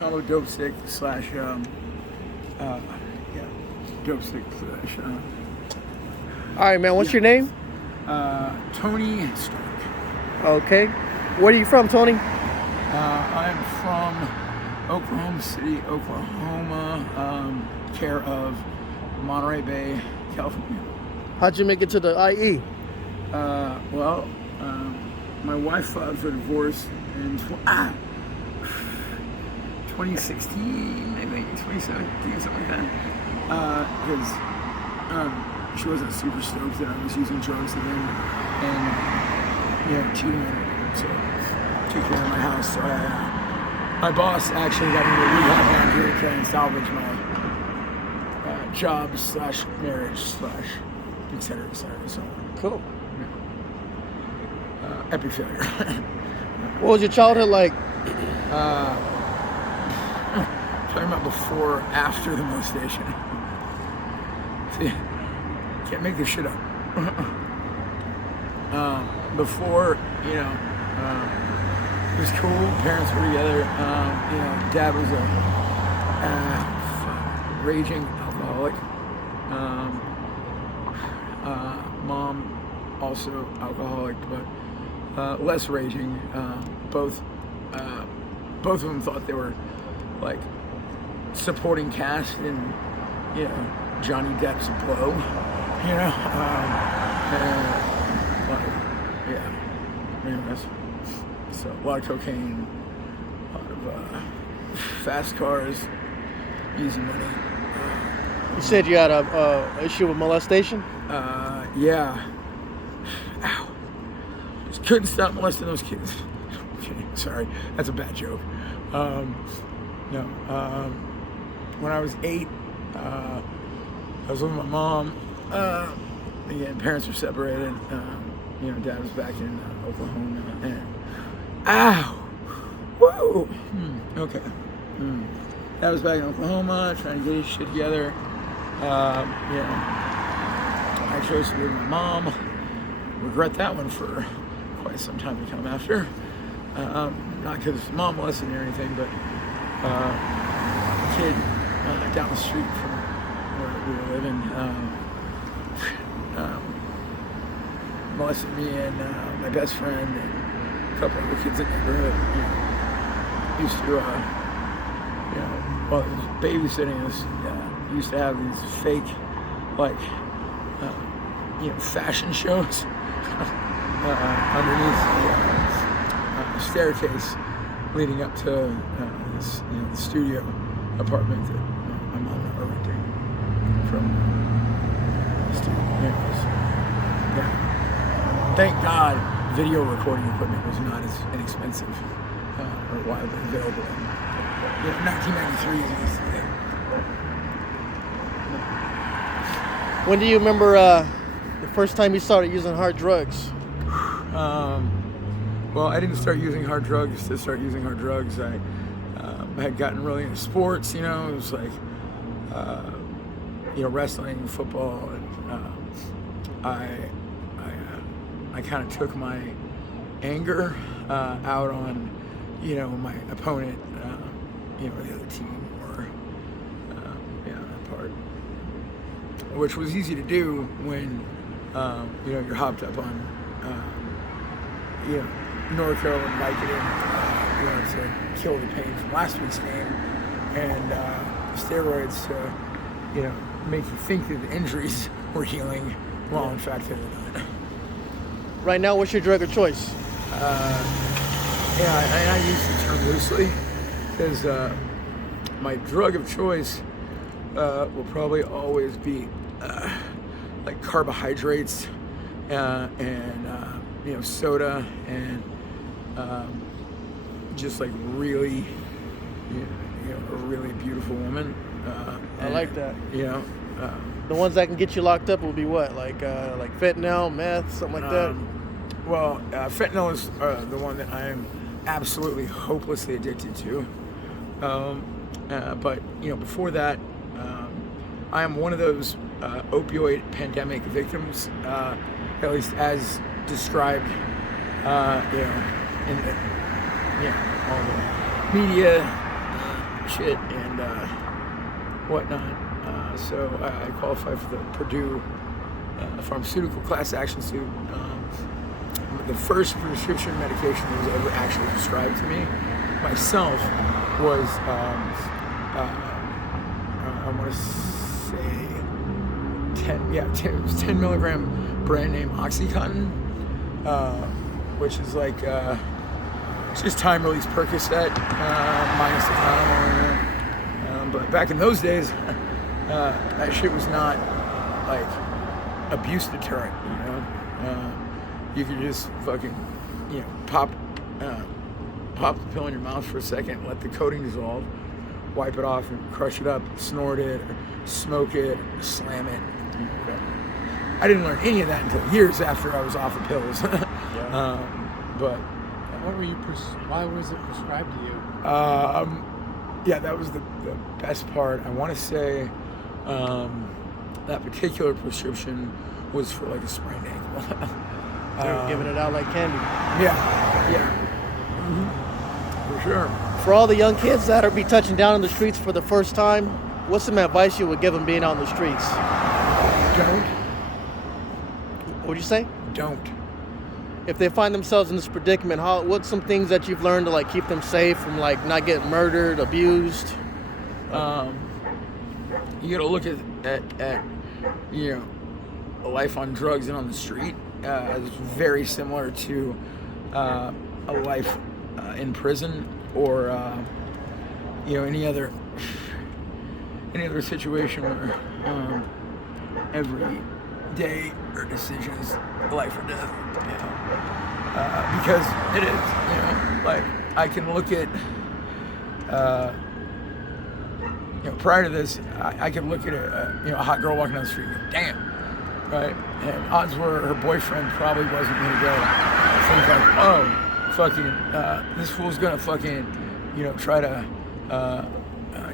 Fellow dope stick slash uh, yeah, dope stick slash All right, man. What's your name? Tony Stark. Okay. Where are you from, Tony? I'm from Oklahoma City, Oklahoma, care of Monterey Bay, California. How'd you make it to the IE? Well, my wife filed for divorce in 2016, maybe 2017, something like that. Because she wasn't super stoked that I was using drugs again and cheating on her. So took care of my house. So my boss actually got me a rehab down here to try and salvage my job slash marriage slash et cetera, et cetera. So Cool. epic failure. What was your childhood like? Talking about before, after the molestation. See, can't make this shit up. Before, it was cool. Parents were together. Dad was a raging alcoholic. Mom also alcoholic, but less raging. Both of them thought they were like supporting cast in Johnny Depp's Blow, anyways, so a lot of cocaine, a lot of fast cars, easy money. You said you had a issue with molestation. Yeah. Ow. Just couldn't stop molesting those kids. Okay, sorry, that's a bad joke. No. When I was 8, I was with my mom. Again, parents were separated. Dad was back in Oklahoma. And ow, whoa. Okay. Dad was back in Oklahoma, trying to get his shit together. I chose to be with my mom. Regret that one for quite some time to come after. Not because mom molested me or anything, but a kid down the street from where we were living molested me and my best friend and a couple other kids in the neighborhood. Used to, while I was babysitting us, used to have these fake, fashion shows underneath the staircase leading up to this the studio apartment that my mom and I were renting from the studio. Anyways, thank God video recording equipment was not as inexpensive or widely available in 1993 as it is today. When do you remember the first time you started using hard drugs? Well, I didn't start using hard drugs to start using hard drugs. I had gotten really into sports, it was like, wrestling, football, and I kind of took my anger out on, my opponent, the other team, or that part, which was easy to do when, you're hopped up on, Norco and Vicodin, to kill the pain from last week's game, and steroids to, make you think that the injuries were healing, while in fact they were not. Right now, what's your drug of choice? I use the term loosely, because my drug of choice will probably always be like carbohydrates and soda and just like really, a really beautiful woman. I like that. The ones that can get you locked up will be what? Like fentanyl, meth, something like that? Well, fentanyl is the one that I am absolutely hopelessly addicted to. But before that, I am one of those opioid pandemic victims, at least as described, in all the media, shit and whatnot. So I qualified for the Purdue pharmaceutical class action suit. The first prescription medication that was ever actually prescribed to me myself was I want to say 10 it was 10 milligram brand name Oxycontin, which is like it's just time release Percocet minus the Tylenol. But back in those days, that shit was not like abuse deterrent, you know. You could just fucking, you know, pop the pill in your mouth for a second, let the coating dissolve, wipe it off and crush it up, snort it, or smoke it, or slam it, you know, whatever. I didn't learn any of that until years after I was off of pills. Yeah. But why was it prescribed to you? yeah, that was the best part. I want to say that particular prescription was for like a sprained ankle. They were giving it out like candy. Yeah. Mm-hmm. For sure. For all the young kids that are be touching down in the streets for the first time, what's some advice you would give them being out in the streets? Don't. What'd you say? Don't. If they find themselves in this predicament, what's some things that you've learned to like keep them safe from like not getting murdered, abused? You gotta look at you know, a life on drugs and on the street as very similar to a life in prison or you know, any other situation where every day or decision is life or death, you know, because it is, you know, like I can look at you know, prior to this, I could look at you know, a hot girl walking down the street and go, damn, right? And odds were her boyfriend probably wasn't gonna go. So it's like, oh, fucking, this fool's gonna fucking, you know, try to,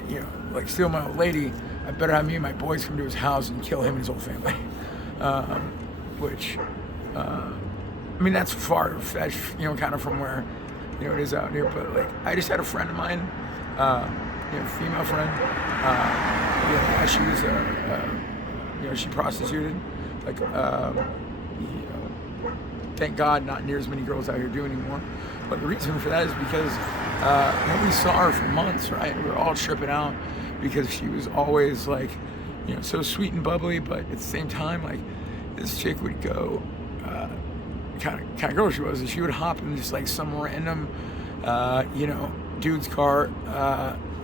you know, like steal my old lady. I better have me and my boys come to his house and kill him and his whole family. Which, I mean, that's far-fetched, you know, kind of from where, you know, it is out here. But like, I just had a friend of mine, you know, female friend. Yeah, she was, you know, she prostituted. Like, you know, thank God, not near as many girls out here do anymore. But the reason for that is because nobody saw her for months, right? We were all tripping out because she was always like, you know, so sweet and bubbly, but at the same time, like, this chick would go, kind of girl she was, and she would hop in just like some random, you know, dude's car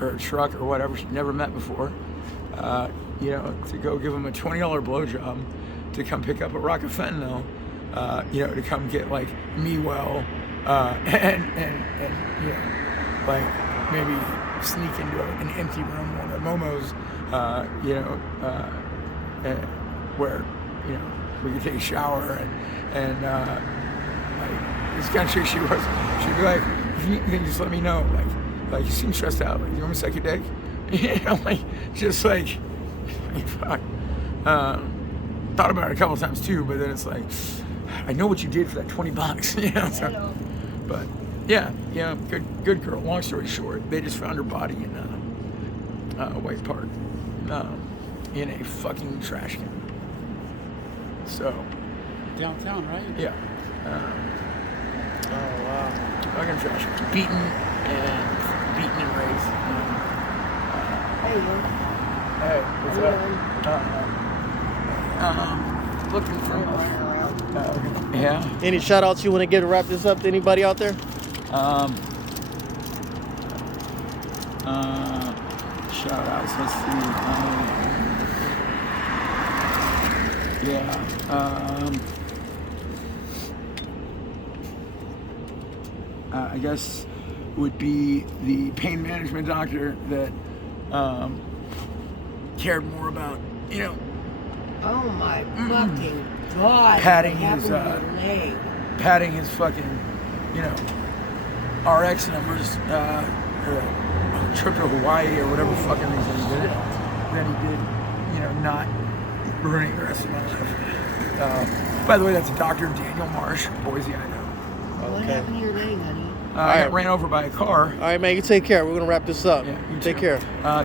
or truck or whatever she'd never met before, you know, to go give him a $20 blowjob, to come pick up a rock of fentanyl, you know, to come get like me well, and you know, like maybe sneak into an empty room, one of the momos, you know, where, you know, we could take a shower and like this kind of chick she was, she'd be like, you can just let me know, like you seem stressed out, like you want me to suck your dick? You know, like just like fuck. Thought about it a couple of times too, but then it's like, I know what you did for that $20, you know. So, but yeah, good girl. Long story short, they just found her body in White Park, in a fucking trash can. So Downtown, right? yeah. Oh wow. Fucking trash can. Beaten and raised. Hey, man. Hey, what's up? Looking for yeah. Any shout outs you want to give to wrap this up to anybody out there? Shout outs, let's see. I guess would be the pain management doctor that cared more about, you know, Oh my fucking God. Patting what his, happened to your leg? padding his fucking, you know, RX numbers, trip to Hawaii or whatever fucking reason he did it, than he did, you know, not ruining the rest of my life. By the way, that's Dr. Daniel Marsh, Boise, Idaho. What happened to your leg, honey? I got right. ran over by a car. All right, man. You take care. We're gonna wrap this up. Yeah, you Take too. care.